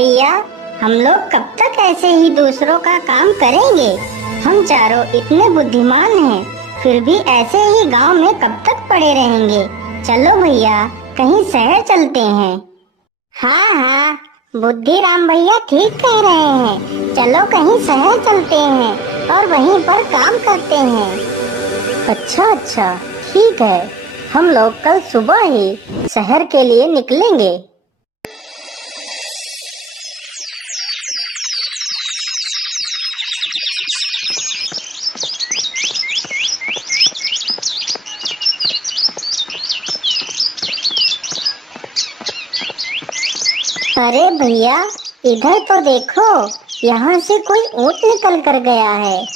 भैया, हम लोग कब तक ऐसे ही दूसरों का काम करेंगे? हम चारों इतने बुद्धिमान हैं, फिर भी ऐसे ही गांव में कब तक पड़े रहेंगे? चलो भैया, कहीं शहर चलते हैं। हाँ हाँ, बुद्धिराम भैया ठीक कह रहे हैं। चलो कहीं शहर चलते हैं और वहीं पर काम करते हैं। अच्छा अच्छा, ठीक है। हम लोग कल सुबह ही शहर के लिए निकलेंगे। अरे भैया, इधर तो देखो, यहाँ से कोई ऊँट निकल कर गया है।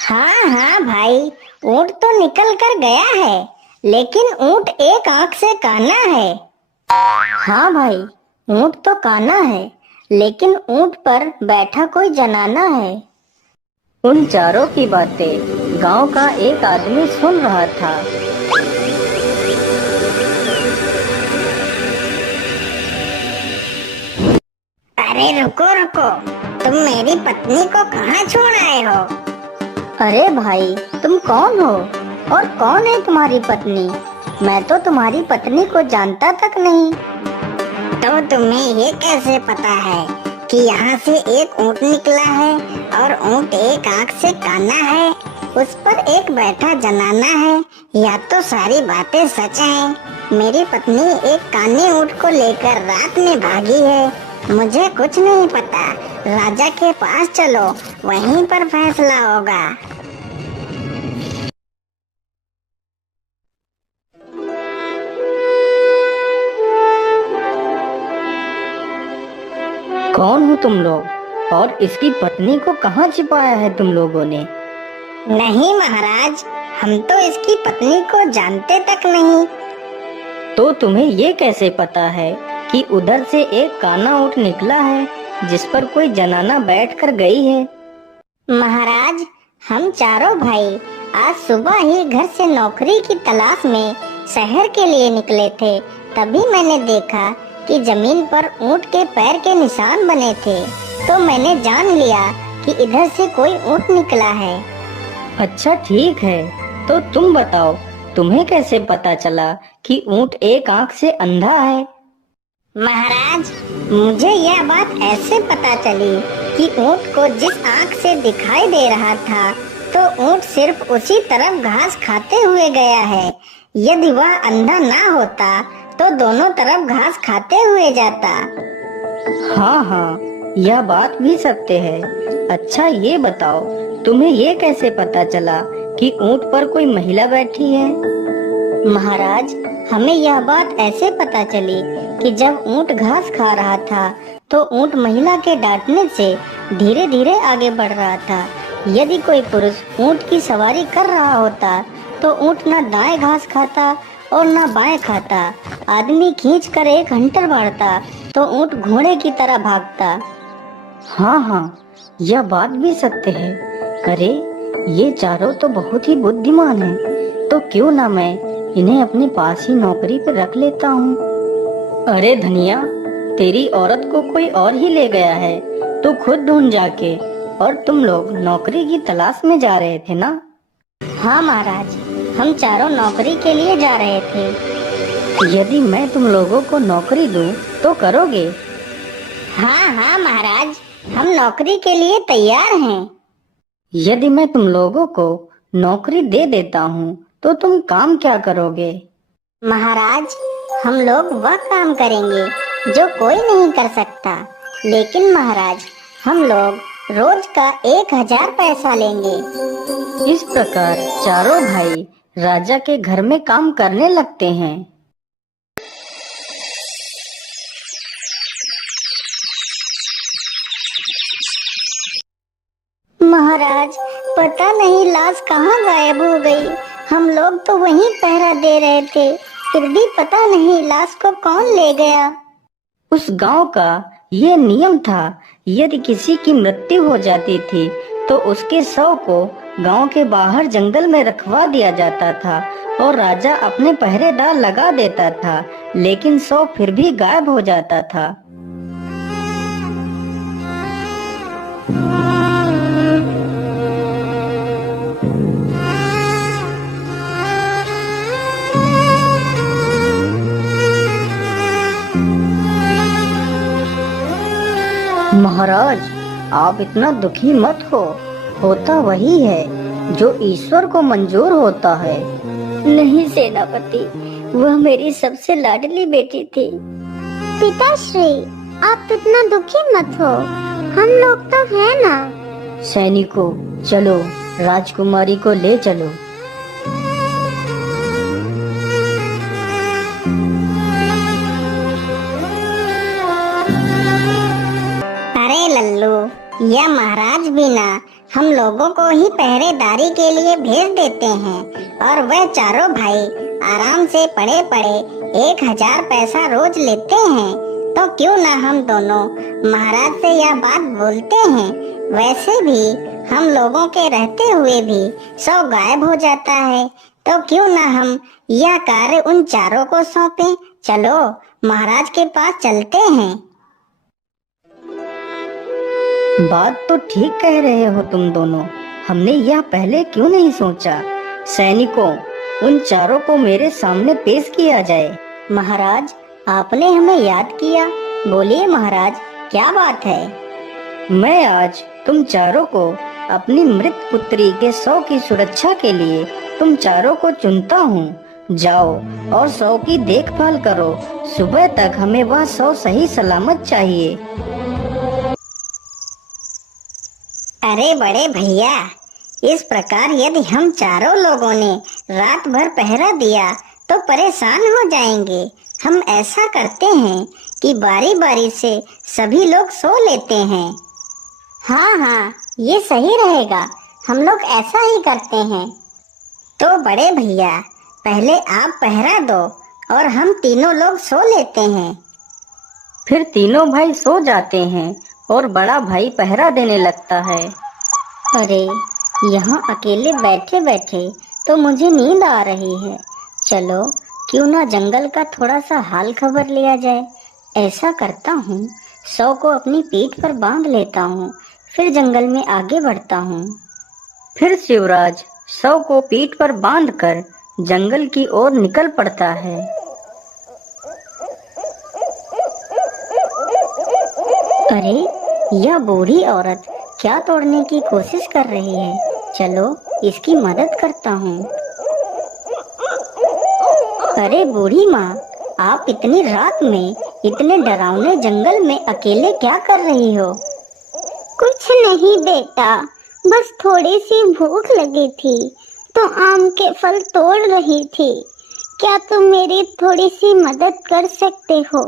हाँ हाँ भाई, ऊँट तो निकल कर गया है, लेकिन ऊँट एक आंख से काना है। हाँ भाई, ऊँट तो काना है, लेकिन ऊँट पर बैठा कोई जनाना है। उन चारों की बातें गांव का एक आदमी सुन रहा था। अरे रुको रुको, तुम मेरी पत्नी को कहाँ छोड़ आए हो? अरे भाई, तुम कौन हो और कौन है तुम्हारी पत्नी? मैं तो तुम्हारी पत्नी को जानता तक नहीं। तो तुम्हें ये कैसे पता है कि यहाँ से एक ऊँट निकला है और ऊँट एक आँख से काना है, उस पर एक बैठा जनाना है? या तो सारी बातें सच हैं। मेरी पत्नी एक काने ऊँट को लेकर रात में भागी है। मुझे कुछ नहीं पता। राजा के पास चलो, वहीं पर फैसला होगा। कौन हो तुम लोग और इसकी पत्नी को कहाँ छिपाया है तुम लोगों ने? नहीं महाराज, हम तो इसकी पत्नी को जानते तक नहीं। तो तुम्हें ये कैसे पता है कि उधर से एक काना ऊँट निकला है जिस पर कोई जनाना बैठ कर गई है? महाराज, हम चारों भाई आज सुबह ही घर से नौकरी की तलाश में शहर के लिए निकले थे। तभी मैंने देखा कि जमीन पर ऊँट के पैर के निशान बने थे, तो मैंने जान लिया कि इधर से कोई ऊँट निकला है। अच्छा ठीक है, तो तुम बताओ, तुम्हें कैसे पता चला कि ऊँट एक आंख से अंधा है? महाराज, मुझे यह बात ऐसे पता चली कि ऊँट को जिस आँख से दिखाई दे रहा था, तो ऊँट सिर्फ उसी तरफ घास खाते हुए गया है। यदि वह अंधा ना होता तो दोनों तरफ घास खाते हुए जाता। हाँ हाँ, यह बात भी सत्य है। अच्छा ये बताओ, तुम्हें ये कैसे पता चला कि ऊँट पर कोई महिला बैठी है? महाराज, हमें यह बात ऐसे पता चली कि जब ऊँट घास खा रहा था, तो ऊँट महिला के डांटने से धीरे धीरे आगे बढ़ रहा था। यदि कोई पुरुष ऊँट की सवारी कर रहा होता, तो ऊँट न दाएं घास खाता और न बाएं खाता। आदमी खींच कर एक हंटर मारता, तो ऊँट घोड़े की तरह भागता। हाँ हाँ, यह बात भी सत्य है। अरे, ये चारों तो बहुत ही बुद्धिमान हैं, तो क्यों ना मैं इन्हें अपने पास ही नौकरी पर रख लेता हूँ। अरे धनिया, तेरी औरत को कोई और ही ले गया है, तो खुद ढूंढ जाके। और तुम लोग नौकरी की तलाश में जा रहे थे ना? हाँ महाराज, हम चारों नौकरी के लिए जा रहे थे। यदि मैं तुम लोगों को नौकरी दूं, तो करोगे? हाँ हाँ महाराज, हम नौकरी के लिए तैयार हैं। यदि मैं तुम लोगों को नौकरी दे देता हूँ, तो तुम काम क्या करोगे? महाराज, हम लोग वह काम करेंगे जो कोई नहीं कर सकता। लेकिन महाराज, हम लोग रोज का 1000 पैसा लेंगे। इस प्रकार चारों भाई राजा के घर में काम करने लगते हैं। महाराज, पता नहीं लाश कहाँ गायब हो गई। हम लोग तो वहीं पहरा दे रहे थे, फिर भी पता नहीं लाश को कौन ले गया। उस गांव का ये नियम था, यदि किसी की मृत्यु हो जाती थी, तो उसके शव को गांव के बाहर जंगल में रखवा दिया जाता था और राजा अपने पहरेदार लगा देता था, लेकिन शव फिर भी गायब हो जाता था। महाराज, आप इतना दुखी मत हो। होता वही है जो ईश्वर को मंजूर होता है। नहीं सेनापति, वह मेरी सबसे लाडली बेटी थी। पिताश्री, आप इतना दुखी मत हो, हम लोग तो हैं ना। सैनिकों, चलो राजकुमारी को ले चलो। अरे लल्लू, यह महाराज भी ना हम लोगों को ही पहरेदारी के लिए भेज देते हैं, और वह चारों भाई आराम से पड़े पड़े 1000 पैसा रोज लेते हैं। तो क्यों ना हम दोनों महाराज से यह बात बोलते हैं। वैसे भी हम लोगों के रहते हुए भी 100 गायब हो जाता है, तो क्यों ना हम यह कार्य उन चारों को सौंपें। चलो महाराज के पास चलते हैं। बात तो ठीक कह रहे हो तुम दोनों, हमने यह पहले क्यों नहीं सोचा। सैनिकों, उन चारों को मेरे सामने पेश किया जाए। महाराज, आपने हमें याद किया। बोलिए महाराज, क्या बात है। मैं आज तुम चारों को अपनी मृत पुत्री के 100 की सुरक्षा के लिए तुम चारों को चुनता हूँ। जाओ और 100 की देखभाल करो। सुबह तक हमें वह 100 सही सलामत चाहिए। अरे बड़े भैया, इस प्रकार यदि हम चारों लोगों ने रात भर पहरा दिया तो परेशान हो जाएंगे। हम ऐसा करते हैं कि बारी बारी से सभी लोग सो लेते हैं। हाँ हाँ, ये सही रहेगा। हम लोग ऐसा ही करते हैं। तो बड़े भैया, पहले आप पहरा दो और हम तीनों लोग सो लेते हैं। फिर तीनों भाई सो जाते हैं और बड़ा भाई पहरा देने लगता है। अरे, यहाँ अकेले बैठे बैठे तो मुझे नींद आ रही है। चलो क्यों ना जंगल का थोड़ा सा हाल खबर लिया जाए। ऐसा करता हूँ, 100 को अपनी पीठ पर बांध लेता हूँ, फिर जंगल में आगे बढ़ता हूँ। फिर शिवराज 100 को पीठ पर बांधकर जंगल की ओर निकल पड़ता है। अरे, यह बूढ़ी औरत क्या तोड़ने की कोशिश कर रही है। चलो इसकी मदद करता हूँ। अरे बूढ़ी माँ, आप इतनी रात में इतने डरावने जंगल में अकेले क्या कर रही हो। कुछ नहीं बेटा, बस थोड़ी सी भूख लगी थी तो आम के फल तोड़ रही थी। क्या तुम मेरी थोड़ी सी मदद कर सकते हो।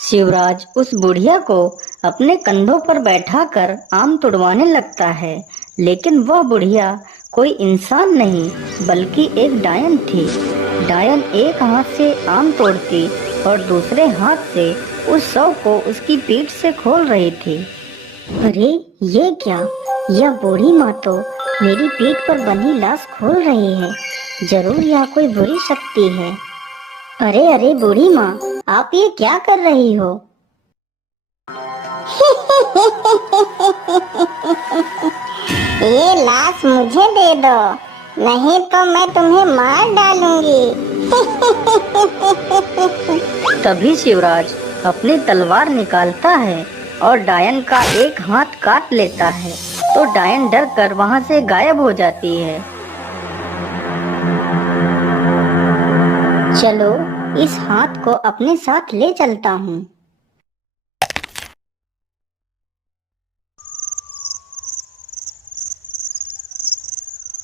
शिवराज उस बुढ़िया को अपने कंधों पर बैठाकर आम तुड़वाने लगता है, लेकिन वह बुढ़िया कोई इंसान नहीं बल्कि एक डायन थी। डायन एक हाथ से आम तोड़ती और दूसरे हाथ से उस 100 को उसकी पीठ से खोल रही थी। अरे ये क्या, यह बूढ़ी माँ तो मेरी पीठ पर बंधी लाश खोल रही है। जरूर यह कोई बुरी शक्ति है। अरे अरे बूढ़ी माँ, आप ये क्या कर रही हो। ये लाश मुझे दे दो, नहीं तो मैं तुम्हें मार डालूंगी। तभी शिवराज अपनी तलवार निकालता है और डायन का एक हाथ काट लेता है, तो डायन डर कर वहाँ से गायब हो जाती है। चलो इस हाथ को अपने साथ ले चलता हूँ।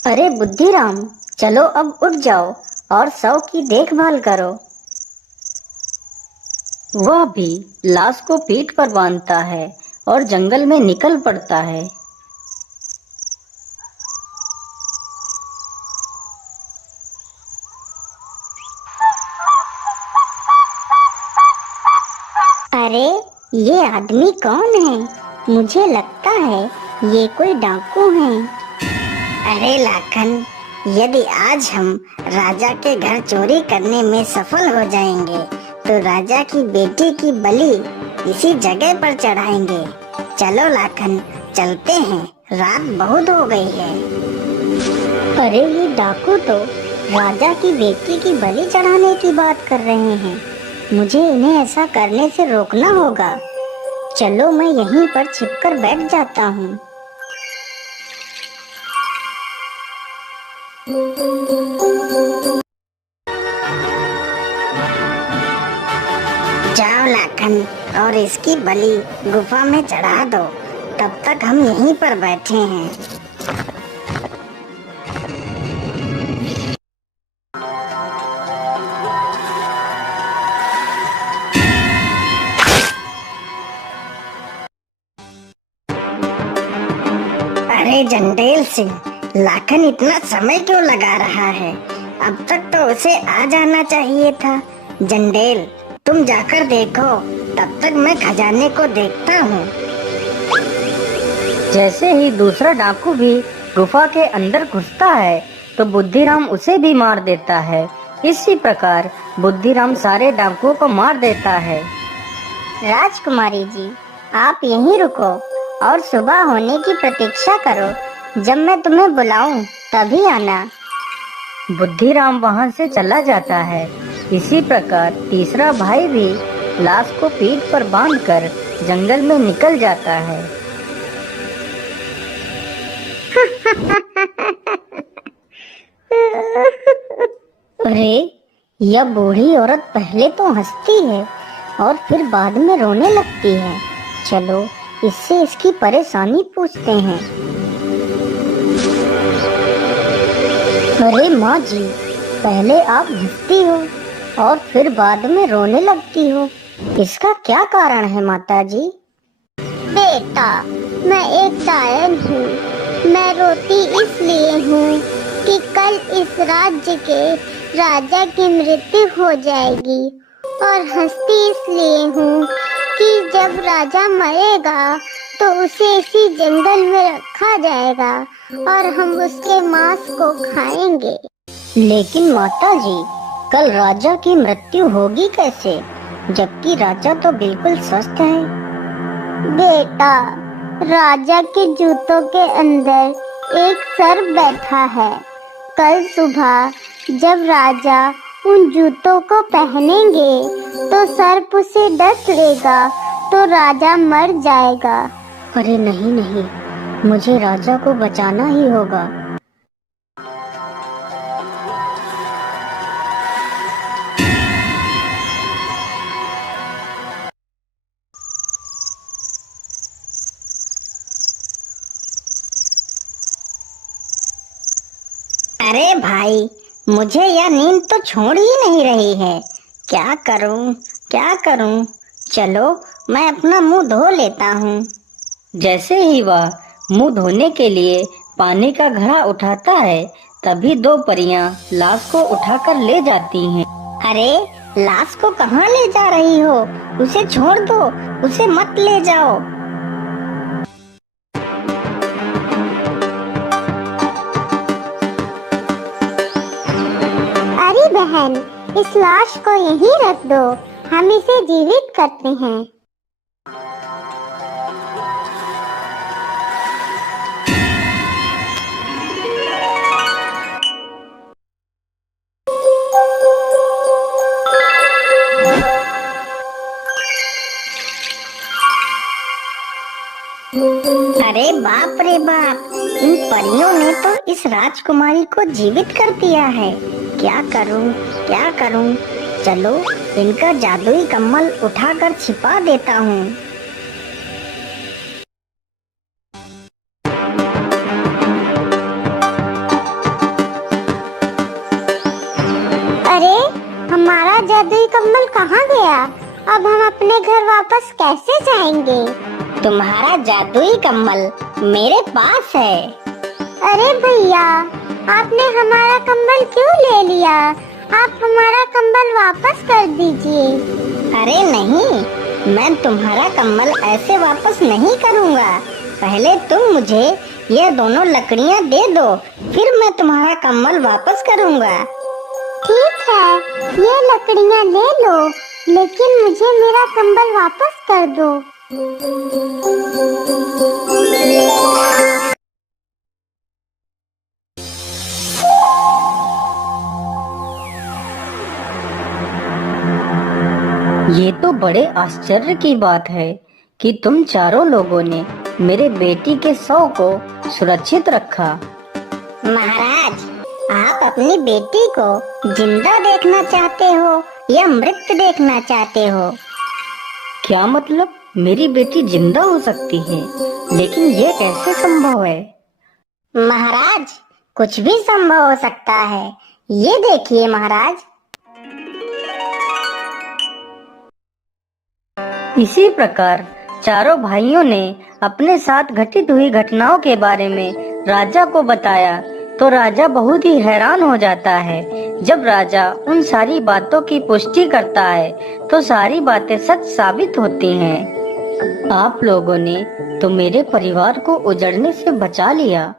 अरे बुद्धिराम, चलो अब उठ जाओ और 100 की देखभाल करो। वह भी लाश को पीठ पर बांधता है और जंगल में निकल पड़ता है। अरे ये आदमी कौन है। मुझे लगता है ये कोई डाकू हैं। अरे लाखन, यदि आज हम राजा के घर चोरी करने में सफल हो जाएंगे तो राजा की बेटी की बलि इसी जगह पर चढ़ाएंगे। चलो लाखन, चलते हैं, रात बहुत हो गई है। अरे ये डाकू तो राजा की बेटी की बलि चढ़ाने की बात कर रहे हैं। मुझे इन्हें ऐसा करने से रोकना होगा। चलो मैं यहीं पर छिपकर बैठ जाता हूँ। जाओ लाखन, और इसकी बलि गुफा में चढ़ा दो। तब तक हम यहीं पर बैठे हैं। अरे जंडेल सिंह, लाखन इतना समय क्यों लगा रहा है? अब तक तो उसे आ जाना चाहिए था। जंडेल, तुम जाकर देखो, तब तक मैं खजाने को देखता हूँ। जैसे ही दूसरा डाकू भी गुफा के अंदर घुसता है तो बुद्धिराम उसे भी मार देता है। इसी प्रकार बुद्धिराम सारे डाकुओं को मार देता है। राजकुमारी जी, आप यहीं रुको और सुबह होने की प्रतीक्षा करो। जब मैं तुम्हें बुलाऊं तभी आना। बुद्धिराम वहां से चला जाता है। इसी प्रकार तीसरा भाई भी लाश को पीठ पर बांधकर जंगल में निकल जाता है। अरे, यह बूढ़ी औरत पहले तो हंसती है और फिर बाद में रोने लगती है। चलो इससे इसकी परेशानी पूछते हैं। अरे माँ जी, पहले आप हंसती हो और फिर बाद में रोने लगती हो, इसका क्या कारण है माता जी? बेटा, मैं एक डायन हूँ। मैं रोती इसलिए हूँ कि कल इस राज्य के राजा की मृत्यु हो जाएगी, और हंसती इसलिए हूँ कि जब राजा मरेगा तो उसे इसी जंगल में रखा जाएगा और हम उसके मांस को खाएंगे। लेकिन माता जी, कल राजा की मृत्यु होगी कैसे, जबकि राजा तो बिल्कुल स्वस्थ है? बेटा, राजा के जूतों के अंदर एक सर्प बैठा है। कल सुबह जब राजा उन जूतों को पहनेंगे तो सर्प उसे डस लेगा तो राजा मर जाएगा। अरे नहीं नहीं, मुझे राजा को बचाना ही होगा। अरे भाई, मुझे यह नींद तो छोड़ ही नहीं रही है। क्या करूं, क्या करूं? चलो मैं अपना मुंह धो लेता हूँ। जैसे ही वह मुंह धोने के लिए पानी का घड़ा उठाता है तभी दो परियां लाश को उठाकर ले जाती हैं। अरे, लाश को कहाँ ले जा रही हो? उसे छोड़ दो, उसे मत ले जाओ। अरे बहन, इस लाश को यहीं रख दो, हम इसे जीवित करते हैं। अरे बाप रे बाप, इन परियों ने तो इस राजकुमारी को जीवित कर दिया है। क्या करूं, क्या करूं? चलो इनका जादुई कम्बल उठाकर छिपा देता हूँ। अरे, हमारा जादुई कम्बल कहाँ गया? अब हम अपने घर वापस कैसे जाएंगे? तुम्हारा जादुई कम्बल मेरे पास है। अरे भैया, आपने हमारा कम्बल क्यों ले लिया? आप हमारा कम्बल वापस कर दीजिए। अरे नहीं, मैं तुम्हारा कम्बल ऐसे वापस नहीं करूँगा। पहले तुम मुझे ये दोनों लकड़ियाँ दे दो, फिर मैं तुम्हारा कम्बल वापस करूँगा। ठीक है, ये लकड़ियाँ ले लो, लेकिन मुझे मेरा कम्बल वापस कर दो। ये तो बड़े आश्चर्य की बात है कि तुम चारों लोगों ने मेरे बेटी के शव को सुरक्षित रखा। महाराज, आप अपनी बेटी को जिंदा देखना चाहते हो या मृत देखना चाहते हो? क्या मतलब? मेरी बेटी जिंदा हो सकती है, लेकिन ये कैसे संभव है? महाराज, कुछ भी संभव हो सकता है। ये देखिए महाराज। इसी प्रकार चारों भाइयों ने अपने साथ घटित हुई घटनाओं के बारे में राजा को बताया तो राजा बहुत ही हैरान हो जाता है। जब राजा उन सारी बातों की पुष्टि करता है तो सारी बातें सच साबित होती हैं। आप लोगों ने तो मेरे परिवार को उजड़ने से बचा लिया।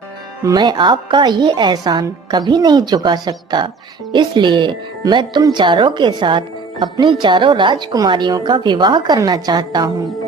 मैं आपका ये एहसान कभी नहीं चुका सकता, इसलिए मैं तुम चारों के साथ अपनी चारों राजकुमारियों का विवाह करना चाहता हूँ।